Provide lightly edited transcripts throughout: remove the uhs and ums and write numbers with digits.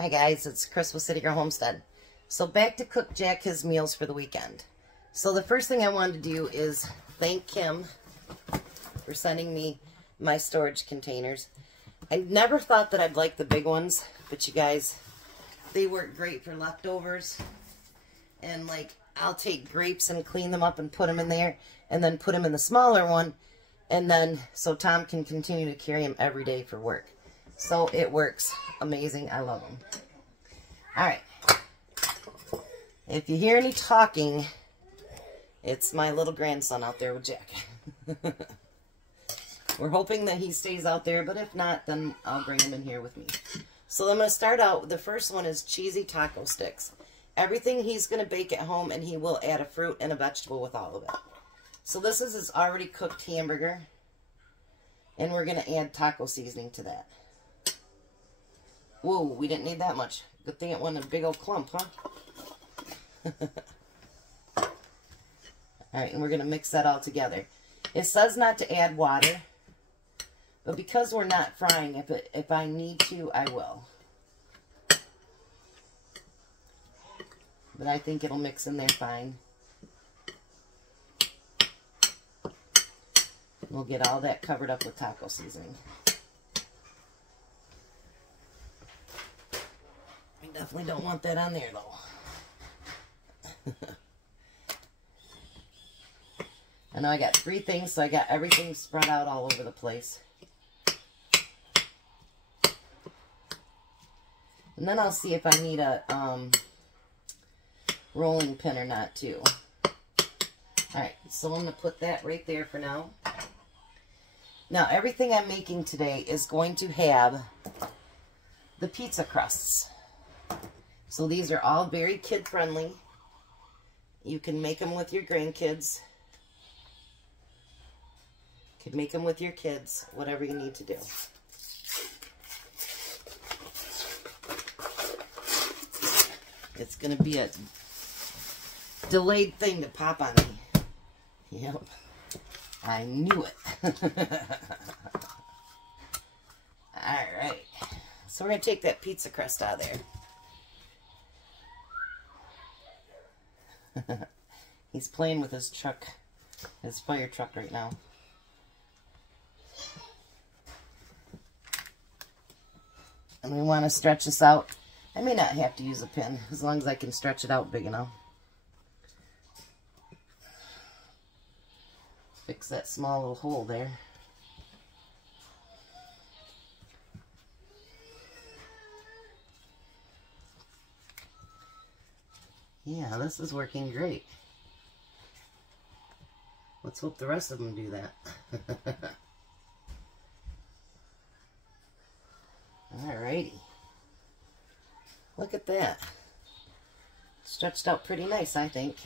Hi guys, it's Chris with City Girl Homestead. So back to cook Jack his meals for the weekend. So the first thing I wanted to do is thank Kim for sending me my storage containers. I never thought that I'd like the big ones, but you guys, they work great for leftovers. And like, I'll take grapes and clean them up and put them in there, and then put them in the smaller one, and then so Tom can continue to carry them every day for work. So it works amazing. I love them. All right. If you hear any talking, it's my little grandson out there with Jack. We're hoping that he stays out there, but if not, then I'll bring him in here with me. So I'm going to start out. The first one is cheesy taco sticks. Everything he's going to bake at home, and he will add a fruit and a vegetable with all of it. So this is his already cooked hamburger, and we're going to add taco seasoning to that. Whoa, we didn't need that much. Good thing it wasn't a big old clump, huh? Alright, and we're going to mix that all together. It says not to add water, but because we're not frying, if I need to, I will. But I think it'll mix in there fine. We'll get all that covered up with taco seasoning. Definitely don't want that on there though. I know I got 3 things, so I got everything spread out all over the place. And then I'll see if I need a rolling pin or not too. Alright, so I'm going to put that right there for now. Now everything I'm making today is going to have the pizza crusts. So these are all very kid-friendly. You can make them with your grandkids. You can make them with your kids, whatever you need to do. It's going to be a delayed thing to pop on me. Yep. I knew it. Alright. So we're going to take that pizza crust out of there. He's playing with his truck, his fire truck right now. And we want to stretch this out. I may not have to use a pin, as long as I can stretch it out big enough. Fix that small little hole there. Yeah, this is working great. Let's hope the rest of them do that. Alrighty. Look at that. Stretched out pretty nice, I think.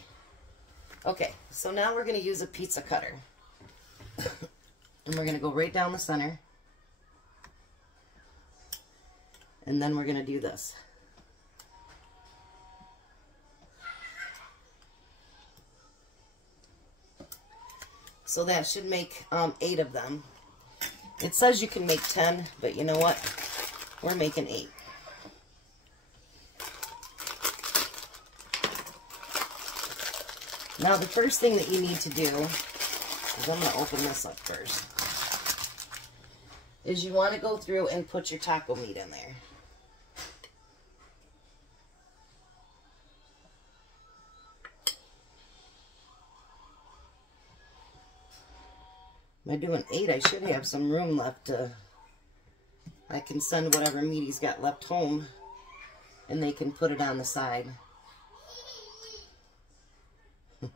Okay, so now we're going to use a pizza cutter. And we're going to go right down the center. And then we're going to do this. So that should make 8 of them. It says you can make 10, but you know what? We're making 8. Now the first thing that you need to do, is I'm going to open this up first, is you want to go through and put your taco meat in there. By doing 8, I should have some room left to, I can send whatever meat he's got left home, and they can put it on the side. I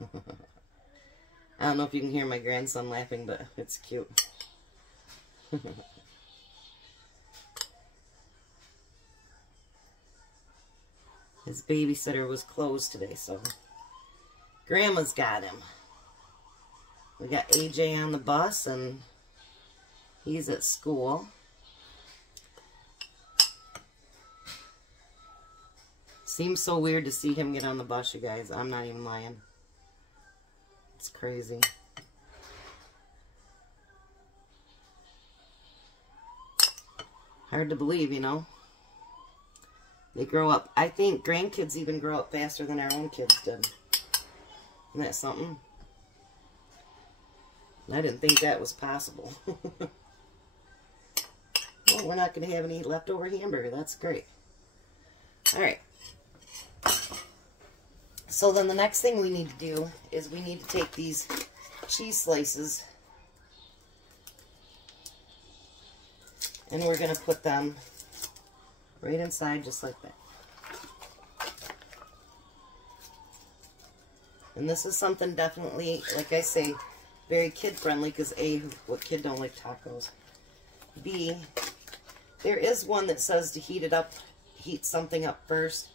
don't know if you can hear my grandson laughing, but it's cute. His babysitter was closed today, so Grandma's got him. We got AJ on the bus, and he's at school. Seems so weird to see him get on the bus, you guys. I'm not even lying. It's crazy. Hard to believe, you know. They grow up. I think grandkids even grow up faster than our own kids did. Isn't that something? I didn't think that was possible. Well, we're not going to have any leftover hamburger. That's great. All right. So then the next thing we need to do is we need to take these cheese slices and we're going to put them right inside just like that. And this is something definitely, like I say, very kid-friendly because A, what kid don't like tacos? B, there is one that says to heat it up, heat something up first.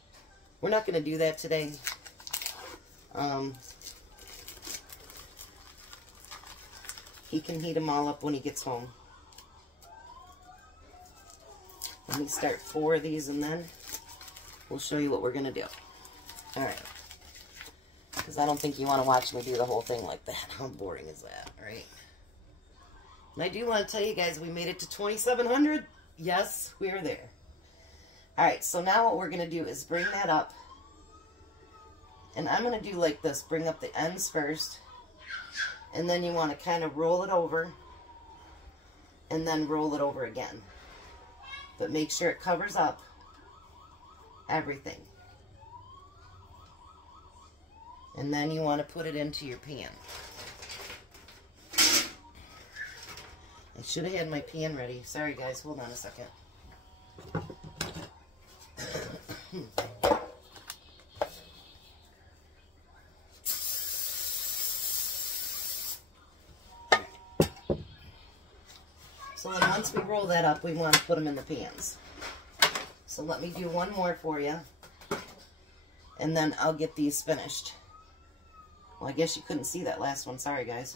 We're not going to do that today. He can heat them all up when he gets home. Let me start 4 of these and then we'll show you what we're going to do. Alright. Because I don't think you want to watch me do the whole thing like that. How boring is that, right? And I do want to tell you guys, we made it to 2,700. Yes, we are there. Alright, so now what we're going to do is bring that up. And I'm going to do like this. Bring up the ends first. And then you want to kind of roll it over. And then roll it over again. But make sure it covers up everything. And then you want to put it into your pan. I should have had my pan ready. Sorry guys, hold on a second. So then once we roll that up, we want to put them in the pans. So let me do one more for you. And then I'll get these finished. Well, I guess you couldn't see that last one. Sorry, guys.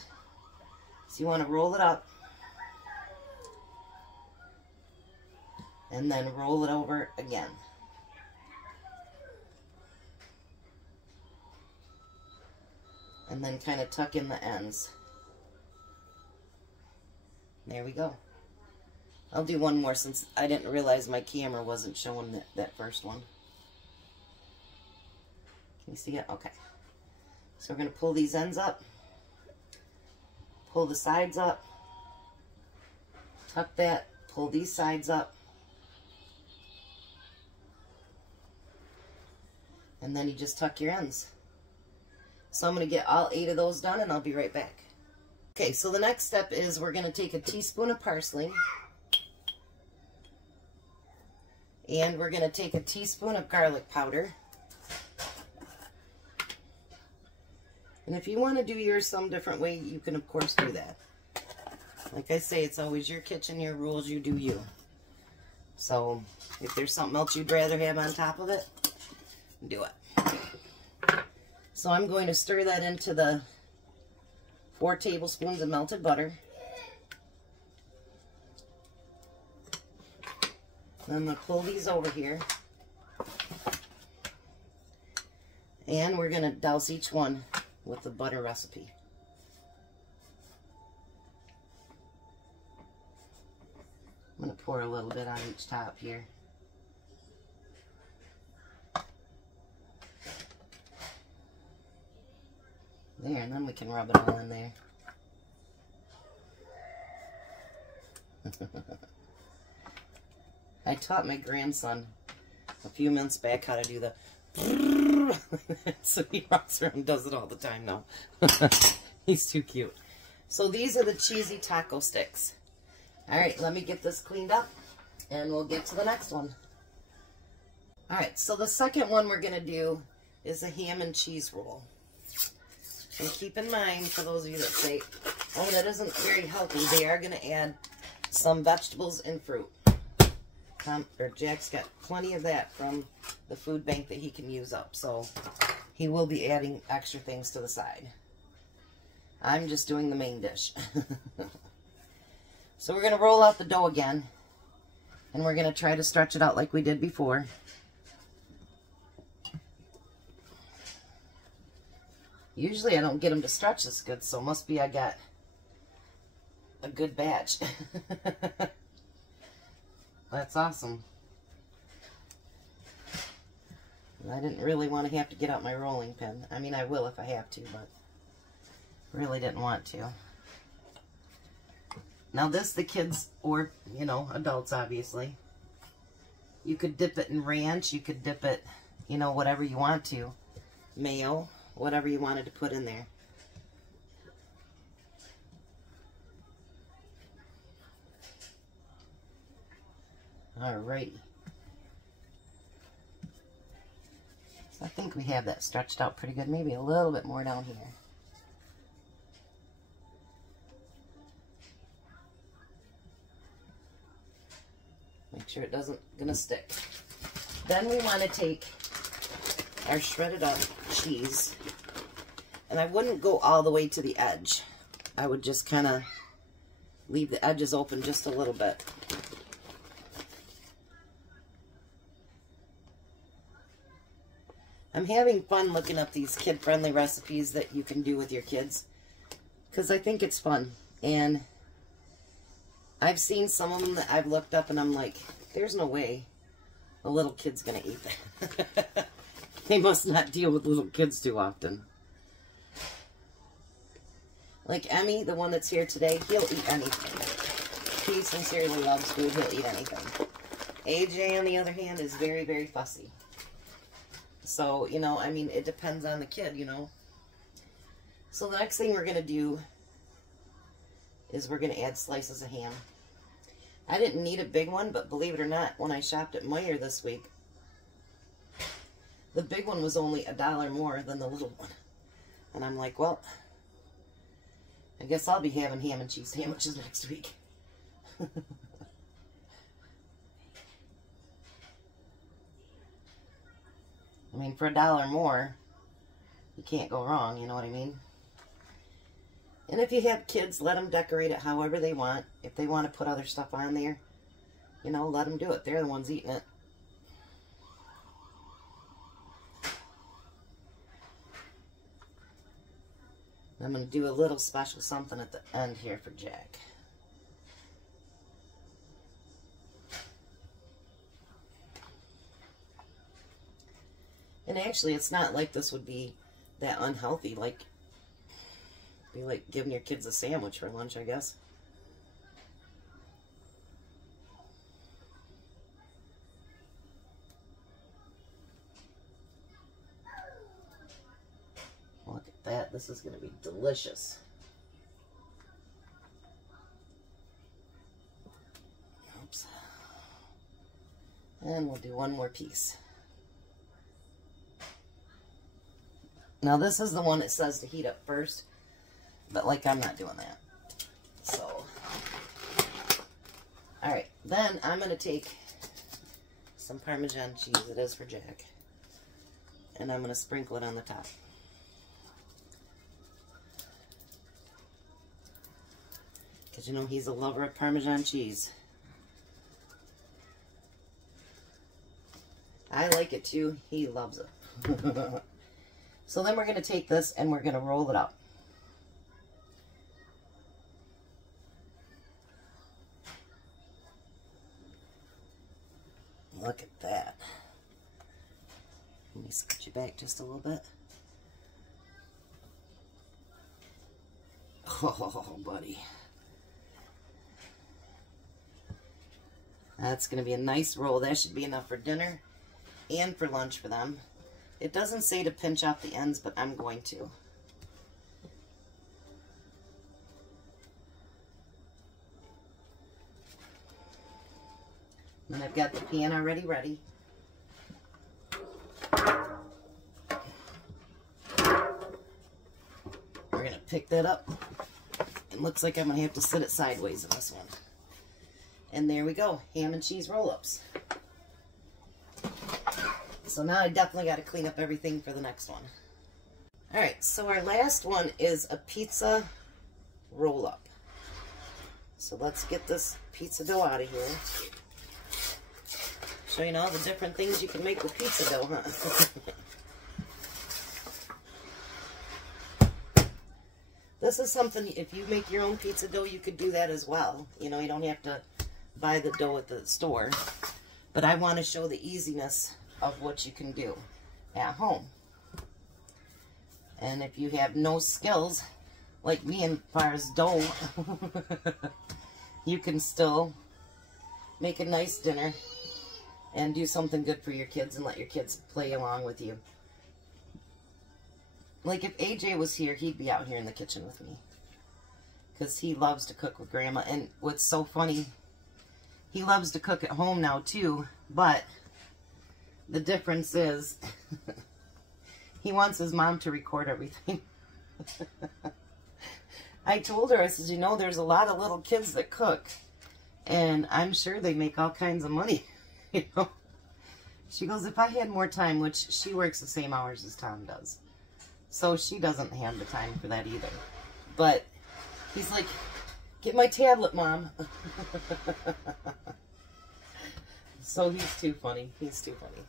So you want to roll it up. And then roll it over again. And then kind of tuck in the ends. There we go. I'll do one more since I didn't realize my camera wasn't showing that first one. Can you see it? Okay. So we're going to pull these ends up. Pull the sides up. Tuck that. Pull these sides up. And then you just tuck your ends. So I'm going to get all 8 of those done and I'll be right back. Okay, so the next step is we're going to take a teaspoon of parsley. And we're going to take a teaspoon of garlic powder. And if you want to do yours some different way, you can of course do that. Like I say, it's always your kitchen, your rules, you do you. So if there's something else you'd rather have on top of it, do it. So I'm going to stir that into the 4 tablespoons of melted butter. Then I'm going to pull these over here. And we're going to douse each one with the butter recipe. I'm going to pour a little bit on each top here. There, and then we can rub it all in there. I taught my grandson a few months back how to do the so he walks around and does it all the time now. He's too cute. So these are the cheesy taco sticks. Alright, let me get this cleaned up and we'll get to the next one. Alright, so the second one we're going to do is a ham and cheese roll. And keep in mind, for those of you that say, oh, that isn't very healthy, they are going to add some vegetables and fruit. Jack's got plenty of that from the food bank that he can use up, so he will be adding extra things to the side. I'm just doing the main dish. So we're going to roll out the dough again, and we're going to try to stretch it out like we did before. Usually I don't get them to stretch this good, so must be I got a good batch. That's awesome. I didn't really want to have to get out my rolling pin. I mean, I will if I have to, but really didn't want to. Now this, the kids, or, you know, adults, obviously. You could dip it in ranch. You could dip it, you know, whatever you want to. Mayo, whatever you wanted to put in there. Alrighty. So I think we have that stretched out pretty good. Maybe a little bit more down here. Make sure it doesn't gonna stick. Then we want to take our shredded up cheese, and I wouldn't go all the way to the edge. I would just kind of leave the edges open just a little bit. I'm having fun looking up these kid-friendly recipes that you can do with your kids, because I think it's fun. And I've seen some of them that I've looked up and I'm like, there's no way a little kid's going to eat that. They must not deal with little kids too often. Like Emmy, the one that's here today, he'll eat anything. He sincerely loves food. He'll eat anything. AJ, on the other hand, is very, very fussy. So, you know, I mean, it depends on the kid, you know. So the next thing we're going to do is we're going to add slices of ham. I didn't need a big one, but believe it or not, when I shopped at Meijer this week, the big one was only $1 more than the little one. And I'm like, well, I guess I'll be having ham and cheese sandwiches next week. I mean, for $1 more, you can't go wrong, you know what I mean? And if you have kids, let them decorate it however they want. If they want to put other stuff on there, you know, let them do it. They're the ones eating it. I'm going to do a little special something at the end here for Jack. And actually, it's not like this would be that unhealthy. Like, be like giving your kids a sandwich for lunch, I guess. Look at that. This is going to be delicious. Oops. And we'll do one more piece. Now this is the one that says to heat up first, but like I'm not doing that. So, alright, then I'm going to take some Parmesan cheese, it is for Jack, and I'm going to sprinkle it on the top. Because you know he's a lover of Parmesan cheese. I like it too, he loves it. So then we're going to take this and we're going to roll it up. Look at that. Let me scooch you back just a little bit. Oh, buddy. That's going to be a nice roll. That should be enough for dinner and for lunch for them. It doesn't say to pinch off the ends, but I'm going to. And I've got the pan already ready. We're going to pick that up. It looks like I'm going to have to sit it sideways in this one. And there we go, ham and cheese roll-ups. So now I definitely got to clean up everything for the next one. Alright, so our last one is a pizza roll-up. So let's get this pizza dough out of here. Show you all the different things you can make with pizza dough, huh? This is something, if you make your own pizza dough, you could do that as well. You know, you don't have to buy the dough at the store. But I want to show the easiness of what you can do. at home. And if you have no skills, like me as far as dough, you can still make a nice dinner and do something good for your kids and let your kids play along with you. Like if AJ was here, he'd be out here in the kitchen with me. Because he loves to cook with Grandma. And what's so funny, he loves to cook at home now too, but the difference is he wants his mom to record everything. I told her, I said, you know, there's a lot of little kids that cook, and I'm sure they make all kinds of money, you know. She goes, if I had more time, which she works the same hours as Tom does, so she doesn't have the time for that either. But he's like, get my tablet, Mom. So he's too funny. He's too funny.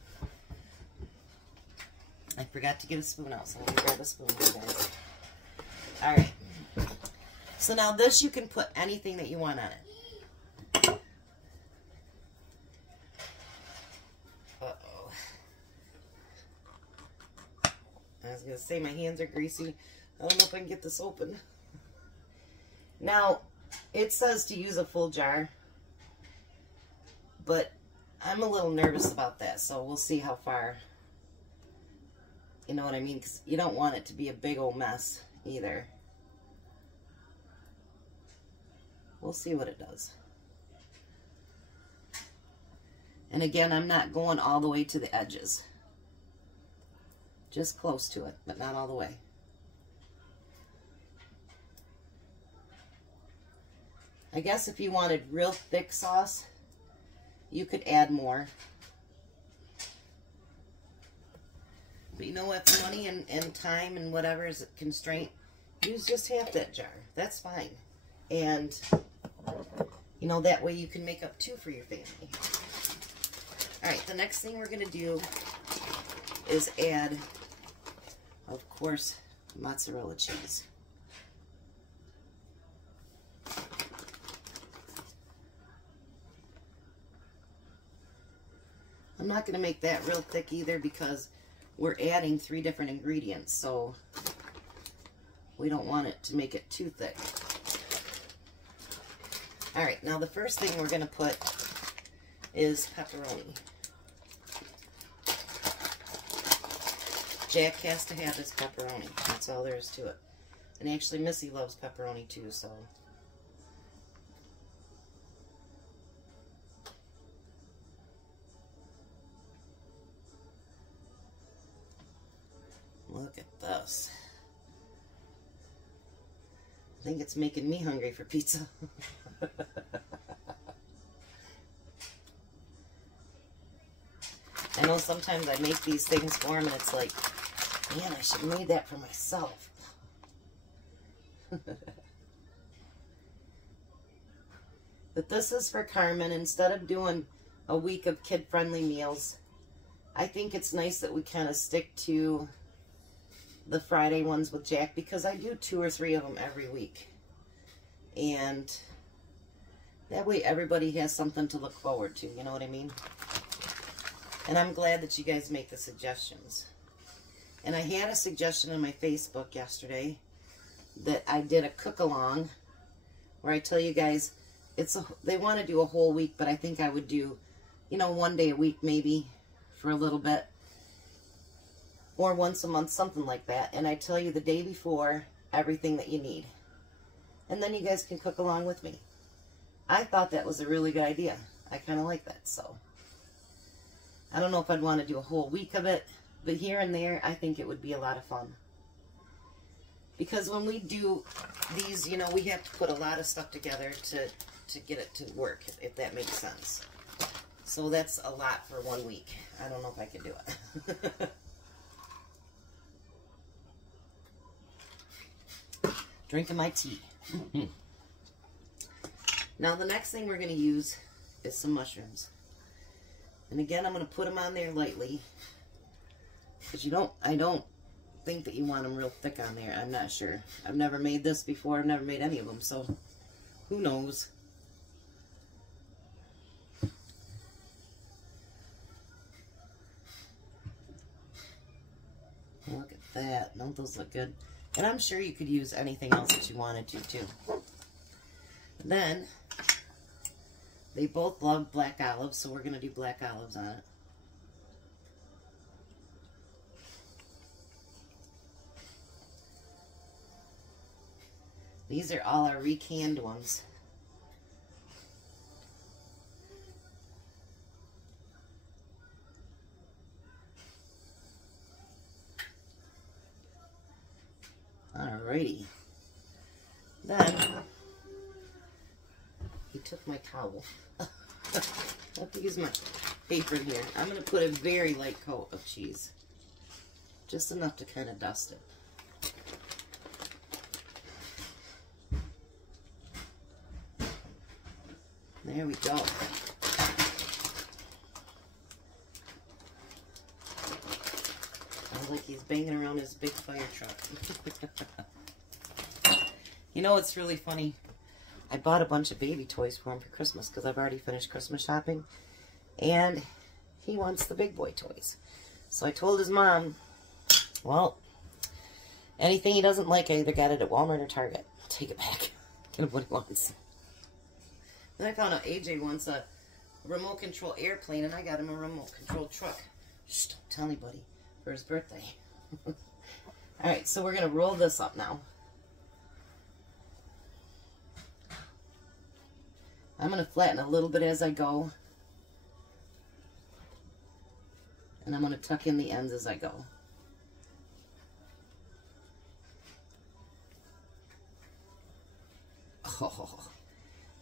I forgot to get a spoon out, so I'm going to grab a spoon for you guys. Alright. So now this, you can put anything that you want on it. Uh-oh. I was going to say my hands are greasy. I don't know if I can get this open. Now, it says to use a full jar, but I'm a little nervous about that, so we'll see how far, you know what I mean, because you don't want it to be a big old mess either. We'll see what it does. And again, I'm not going all the way to the edges. Just close to it, but not all the way. I guess if you wanted real thick sauce, you could add more. But you know what, money and time and whatever is a constraint, use just half that jar. That's fine. And, you know, that way you can make up 2 for your family. Alright, the next thing we're going to do is add, of course, mozzarella cheese. I'm not going to make that real thick either because we're adding 3 different ingredients, so we don't want it to make it too thick. Alright, now the first thing we're going to put is pepperoni. Jack has to have his pepperoni. That's all there is to it. And actually, Missy loves pepperoni too, so... Look at this. I think it's making me hungry for pizza. I know sometimes I make these things for him and it's like, man, I should have made that for myself. But this is for Carmen. Instead of doing a week of kid-friendly meals, I think it's nice that we kind of stick to the Friday ones with Jack, because I do 2 or 3 of them every week. And that way everybody has something to look forward to, you know what I mean? And I'm glad that you guys make the suggestions. And I had a suggestion on my Facebook yesterday that I did a cook-along where I tell you guys, they want to do a whole week, but I think I would do, you know, 1 day a week maybe for a little bit. Or once a month, something like that. And I tell you the day before everything that you need. And then you guys can cook along with me. I thought that was a really good idea. I kind of like that, so. I don't know if I'd want to do a whole week of it, but here and there, I think it would be a lot of fun. Because when we do these, you know, we have to put a lot of stuff together to get it to work, if that makes sense. So that's a lot for 1 week. I don't know if I could do it. Drinking my tea. Now the next thing we're going to use is some mushrooms. And again, I'm going to put them on there lightly. Because I don't think that you want them real thick on there. I'm not sure. I've never made this before. I've never made any of them. So, who knows? that. Don't those look good? And I'm sure you could use anything else that you wanted to, too. Then, they both love black olives, so we're going to do black olives on it. These are all our recanned ones. Alrighty. Then, he took my towel. I have to use my apron here. I'm going to put a very light coat of cheese. Just enough to kind of dust it. There we go. Sounds like he's banging around his big fire truck. You know what's really funny? I bought a bunch of baby toys for him for Christmas because I've already finished Christmas shopping. And he wants the big boy toys. So I told his mom, well, anything he doesn't like, I either got it at Walmart or Target. Take it back. Get him what he wants. Then I found out AJ wants a remote control airplane, and I got him a remote control truck. Shh, don't tell anybody, for his birthday. Alright, so we're going to roll this up now. I'm going to flatten a little bit as I go. And I'm going to tuck in the ends as I go. Oh.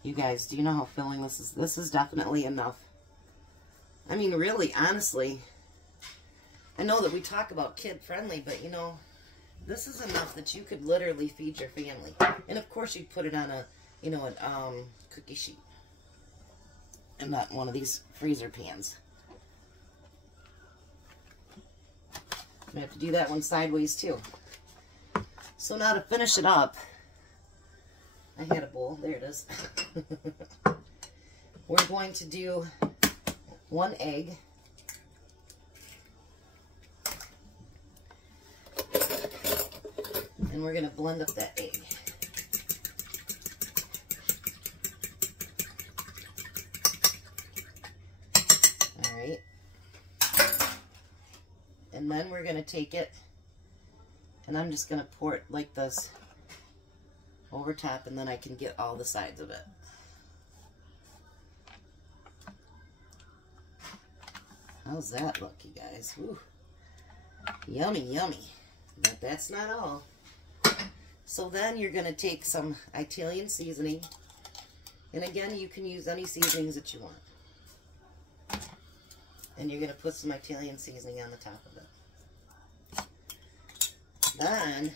You guys, do you know how filling this is? This is definitely enough. I mean, really, honestly, I know that we talk about kid-friendly, but, you know, this is enough that you could literally feed your family. And, of course, you'd put it on a, you know, a cookie sheet. And not one of these freezer pans. I have to do that one sideways, too. So now to finish it up, I had a bowl. There it is. We're going to do 1 egg. And we're going to blend up that egg. Alright. And then we're going to take it, and I'm just going to pour it like this over top, and then I can get all the sides of it. How's that look, you guys? Woo. Yummy, yummy. But that's not all. So then you're going to take some Italian seasoning. And again, you can use any seasonings that you want. And you're going to put some Italian seasoning on the top of it. Then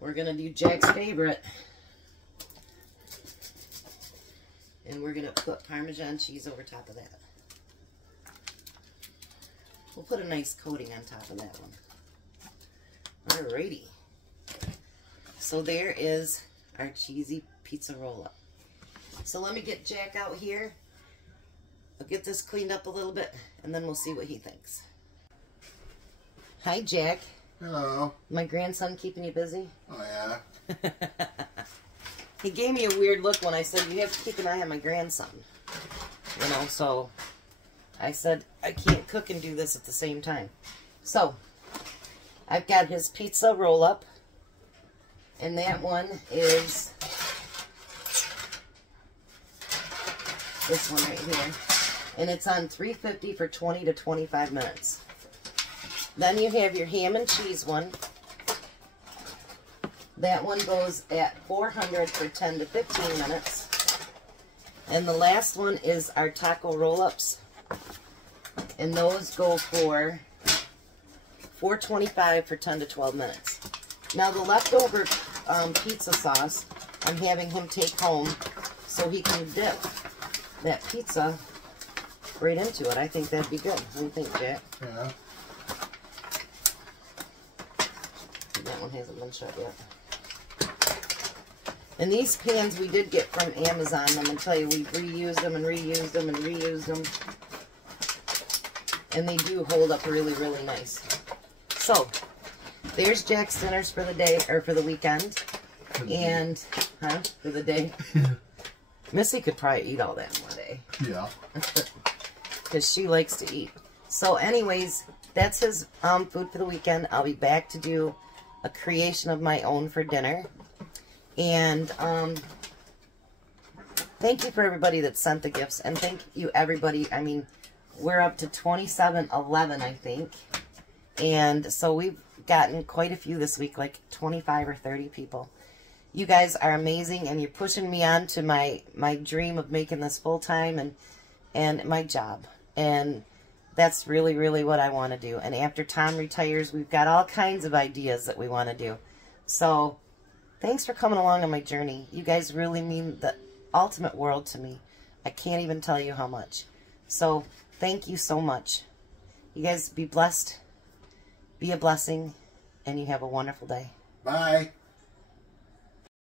we're going to do Jack's favorite. And we're going to put Parmesan cheese over top of that. We'll put a nice coating on top of that one. Alrighty. So there is our cheesy pizza roll-up. So let me get Jack out here. I'll get this cleaned up a little bit, and then we'll see what he thinks. Hi, Jack. Hello. My grandson keeping you busy? Oh, yeah? He gave me a weird look when I said, you have to keep an eye on my grandson. You know, so I said, I can't cook and do this at the same time. So, I've got his pizza roll-up. And that one is this one right here. And it's on 350 for 20 to 25 minutes. Then you have your ham and cheese one. That one goes at 400 for 10 to 15 minutes. And the last one is our taco roll-ups. And those go for $4.25 for 10 to 12 minutes. Now the leftover pizza sauce, I'm having him take home so he can dip that pizza right into it. I think that'd be good. What do you think, Jack? Yeah. That one hasn't been shut yet. And these pans we did get from Amazon. I'm going to tell you, we've reused them and reused them and reused them. And they do hold up really, really nice. So, there's Jack's dinners for the day, or for the weekend. And, for the day. Missy could probably eat all that in one day. Yeah. Because she likes to eat. So anyways, that's his food for the weekend. I'll be back to do a creation of my own for dinner. And thank you for everybody that sent the gifts. And thank you everybody. I mean, we're up to 2711, I think. And so we've gotten quite a few this week, like 25 or 30 people. You guys are amazing, and you're pushing me on to my dream of making this full-time and my job. And that's really, really what I want to do. And after Tom retires, we've got all kinds of ideas that we want to do. So thanks for coming along on my journey. You guys really mean the ultimate world to me. I can't even tell you how much. So thank you so much. You guys be blessed, be a blessing, and you have a wonderful day. Bye.